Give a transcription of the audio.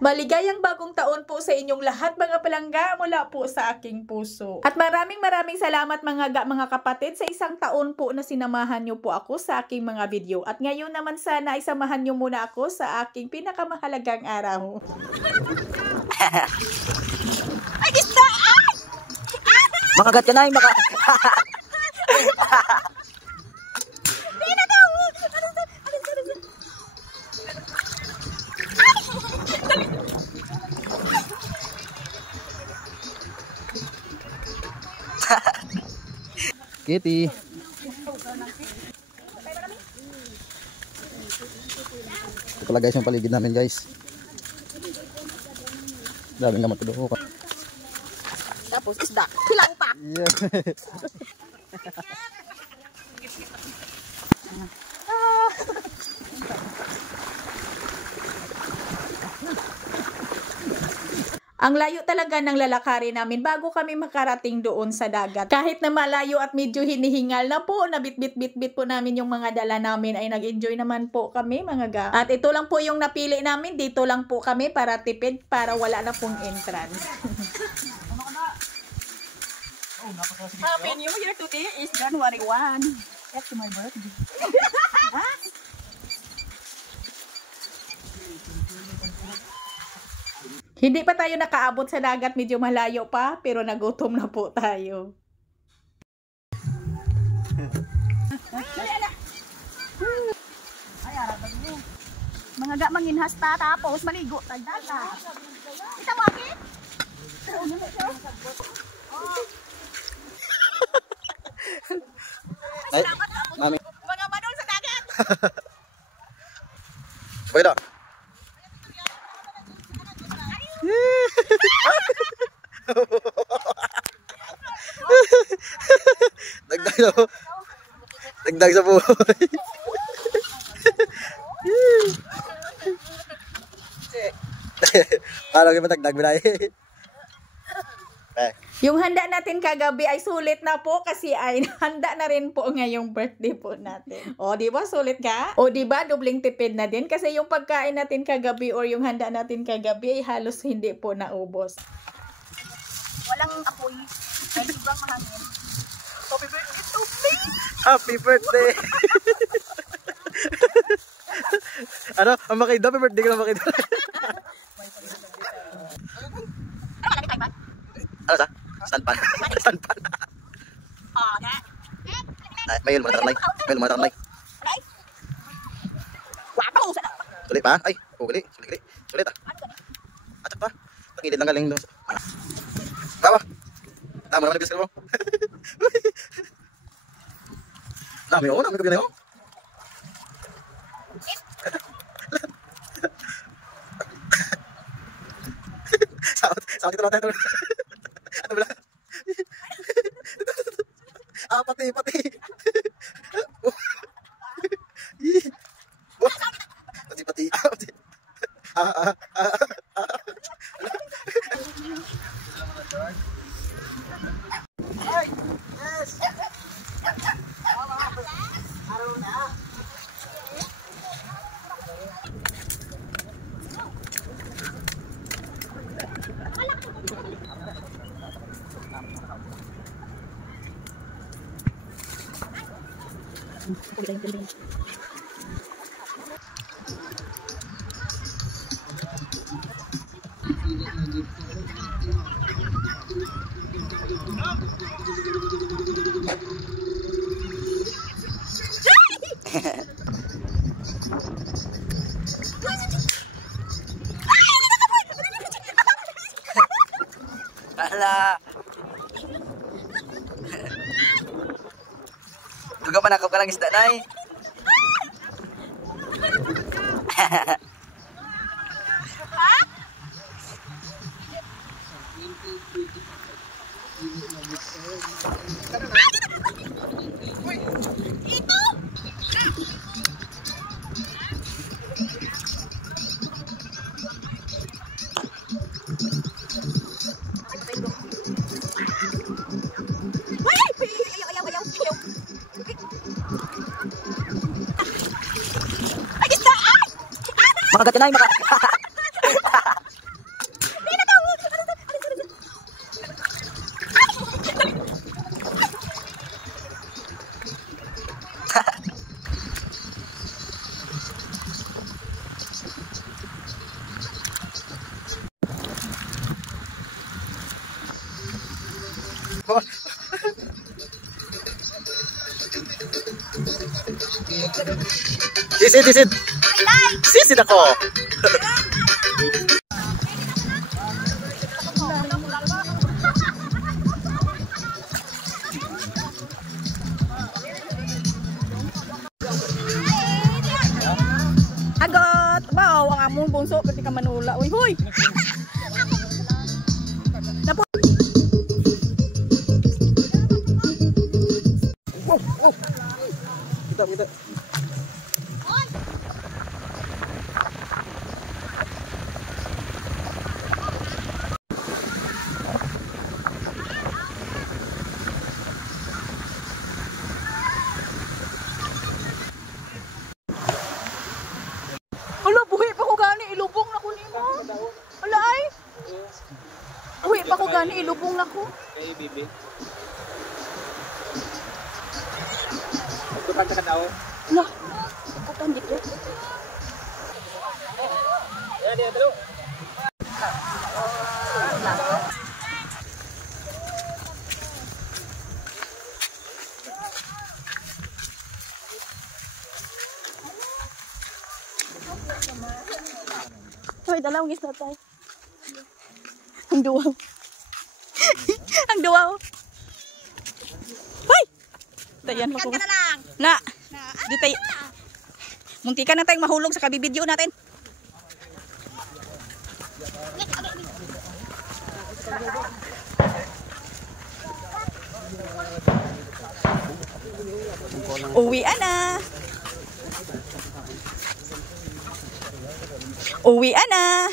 Maligayang bagong taon po sa inyong lahat mga palangga mula po sa aking puso. At maraming salamat mga kapatid sa isang taon po na sinamahan niyo po ako sa aking mga video. At ngayon naman sana ay samahan niyo muna ako sa aking pinakamahalagang araw. Ay, gista! Makagat ka na, maka... Kitty. Ito pala guys yung paligid namin guys. Daming naman ito. Tapos isda. Hilaw pa. Yeah. Ang layo talaga ng lalakarin namin bago kami makarating doon sa dagat. Kahit na malayo at medyo hinihingal na po, nabit-bit po namin yung mga dala namin ay nag-enjoy naman po kami mga ga. At ito lang po yung napili namin, dito lang po kami para tipid, para wala na pong entrance. Happy New Year today is January 1. That's my birthday. Hindi pa tayo nakaabot sa dagat, medyo malayo pa, pero nagutom na po tayo. Mga ga manginhasta tapos maligo tayo data. Kita mo akin? Ay, mami. Mga madol sa dagat. Pwede. Dagdag sa buhay. Parang yung matagdag mo na eh. Yung handa natin kagabi ay sulit na po kasi ay handa na rin po ngayong birthday po natin. O, di ba sulit ka? O, di ba dobling tipid na din kasi yung pagkain natin kagabi or yung handa natin kagabi ay halos hindi po naubos. Walang apoy. Ay ibang mahangin. Happy birthday to me. Happy birthday. Ano? Ang makida, happy birthday ka lang makida. Ano sa? Standpan. Standpan. Oh, na. Mayroon mo na taranay. Mayroon mo na taranay. Wapo sa. Sulit pa? Ay, uli. Sulit. Sulit ah. Atsak pa. Pangilid lang galing doon. Bawa. Tama naman nagkasal mo. Dami ako. Dami ko ganyan ako. Sakit ito natin. Ano ba? Ah, pati. Pati, pati. Ay, yes. Araw na. Ala. Duga manakap ka lang isda, Nay. Makagat ka na, Sisid, sisid. Sisid ako. Agot! Wow, ang among bunso ketika manula. Uy, huy! Napo. Wow, wow. Kita, kita. Ala, buhi pa ko gani ilubong na ko nimo. Ala ay. Buhi pa ko gani ilubong na ko. Kay bibi. Tukan sa katao. Ala. Ako pa dito. Ya, dia dulu. Hoy, dalawang isda tayo. Ang duwaw. Ang duwaw. Hoy! Tayan mo ko. Na. Di tayo. Muntikan na tayong mahulog sa kabibidyo natin. Uwian na. Uwian na.